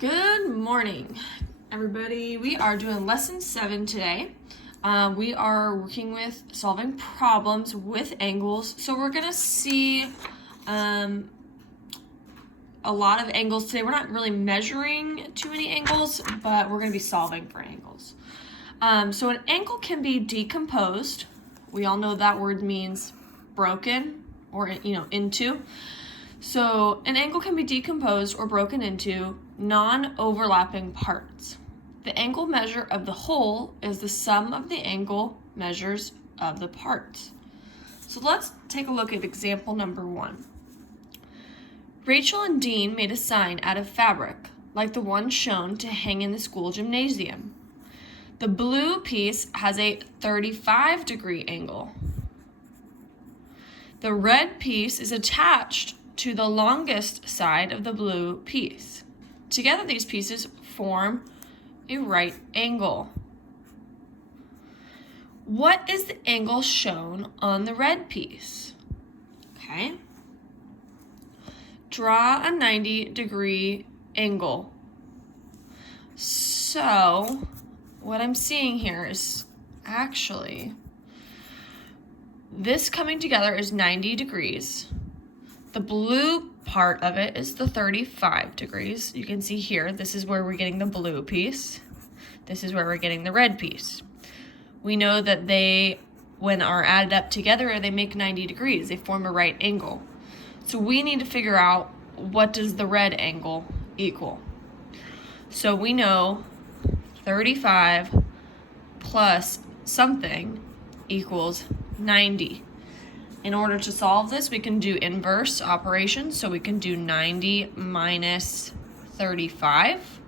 Good morning, everybody. We are doing lesson 7 today. We are working with solving problems with angles. So we're going to see a lot of angles today. We're not really measuring too many angles, but we're going to be solving for angles. So an angle can be decomposed. We all know that word means broken or into. So an angle can be decomposed or broken into non-overlapping parts. The angle measure of the whole is the sum of the angle measures of the parts. So let's take a look at example number 1. Rachel and Dean made a sign out of fabric, like the one shown to hang in the school gymnasium. The blue piece has a 35-degree angle. The red piece is attached to the longest side of the blue piece. Together, these pieces form a right angle. What is the angle shown on the red piece? Okay. Draw a 90-degree angle. So, what I'm seeing here is actually this coming together is 90 degrees. The blue part of it is the 35 degrees. You can see here, this is where we're getting the blue piece. This is where we're getting the red piece. We know that they, when are added up together, they make 90 degrees. They form a right angle. So we need to figure out what does the red angle equal. So we know 35 plus something equals 90. In order to solve this, we can do inverse operations. So we can do 90 minus 35.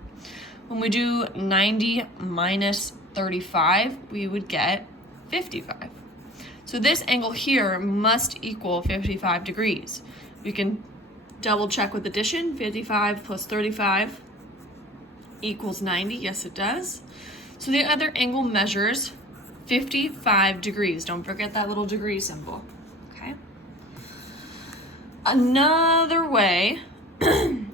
When we do 90 minus 35, we would get 55. So this angle here must equal 55 degrees. We can double check with addition. 55 plus 35 equals 90. Yes, it does. So the other angle measures 55 degrees. Don't forget that little degree symbol. Okay. Another way, this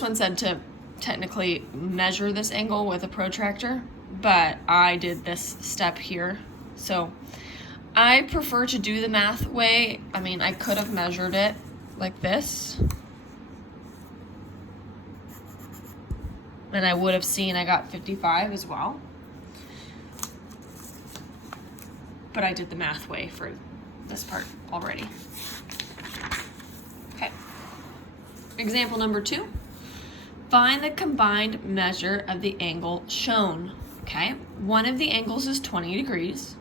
one said to technically measure this angle with a protractor, but I did this step here. So I prefer to do the math way. I mean, I could have measured it like this, and I would have seen I got 55 as well. But I did the math way for this part already. Okay. Example number 2. Find the combined measure of the angle shown. Okay. One of the angles is 20 degrees.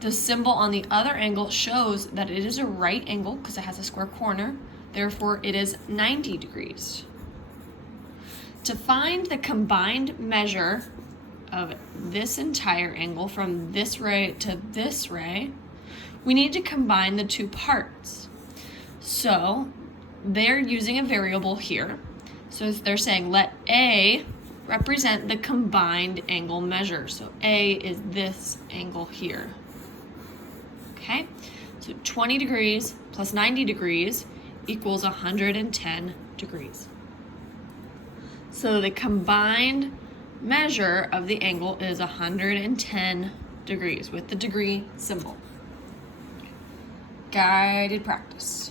The symbol on the other angle shows that it is a right angle because it has a square corner. Therefore, it is 90 degrees. To find the combined measure of this entire angle from this ray to this ray, we need to combine the two parts. So they're using a variable here. So they're saying let A represent the combined angle measure. So A is this angle here. Okay, so 20 degrees plus 90 degrees equals 110 degrees. So the combined measure of the angle is 110 degrees with the degree symbol. Guided practice.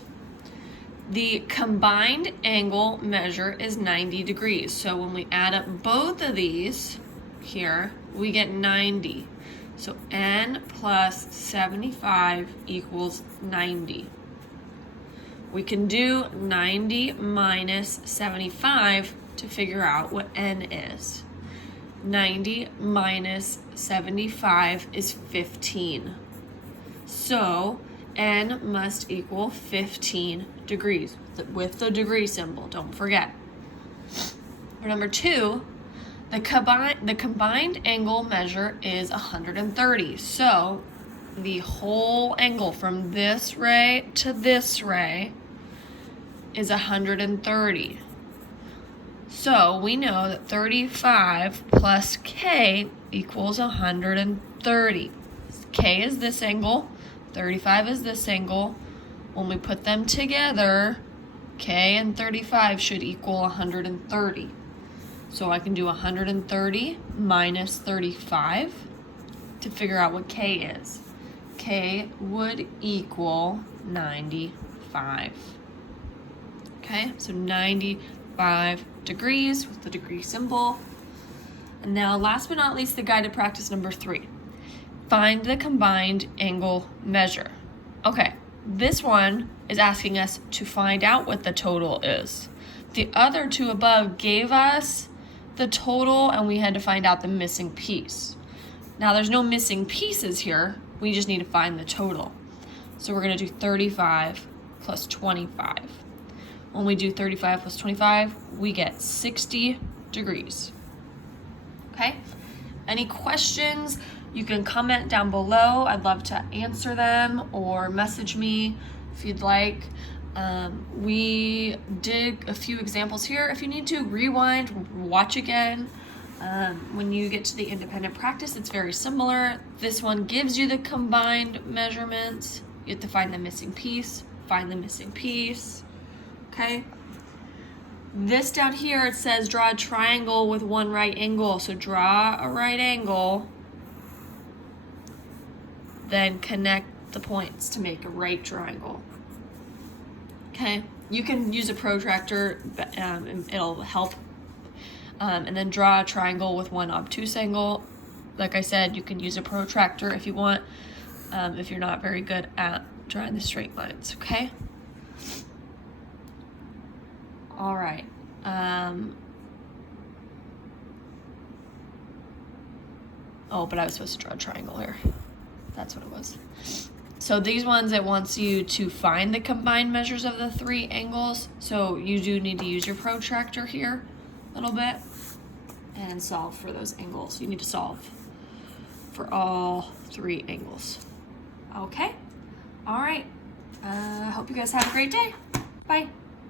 The combined angle measure is 90 degrees. So when we add up both of these here, we get 90. So n plus 75 equals 90. We can do 90 minus 75 to figure out what n is. 90 minus 75 is 15. So n must equal 15 degrees with the degree symbol, don't forget. For number 2, the combined angle measure is 130. So the whole angle from this ray to this ray is 130. So we know that 35 plus k equals 130. K is this angle, 35 is this angle. When we put them together, K and 35 should equal 130. So I can do 130 minus 35 to figure out what K is. K would equal 95. Okay, so 95 degrees with the degree symbol. And now last but not least, the guided practice number 3. Find the combined angle measure. Okay, this one is asking us to find out what the total is. The other two above gave us the total and we had to find out the missing piece. Now there's no missing pieces here, we just need to find the total. So we're gonna do 35 plus 25. When we do 35 plus 25, we get 60 degrees. Okay, any questions? You can comment down below. I'd love to answer them, or message me if you'd like. We did a few examples here. If you need to rewind, watch again. When you get to the independent practice, it's very similar. This one gives you the combined measurements. You have to find the missing piece, find the missing piece. Okay. This down here, it says draw a triangle with one right angle. So draw a right angle, then connect the points to make a right triangle. Okay, you can use a protractor, and it'll help. And then draw a triangle with one obtuse angle. Like I said, you can use a protractor if you want, if you're not very good at drawing the straight lines, okay? All right. Oh, but I was supposed to draw a triangle here. That's what it was. So these ones, it wants you to find the combined measures of the 3 angles. So you do need to use your protractor here a little bit and solve for those angles. You need to solve for all 3 angles. Okay? All right. I hope you guys have a great day. Bye.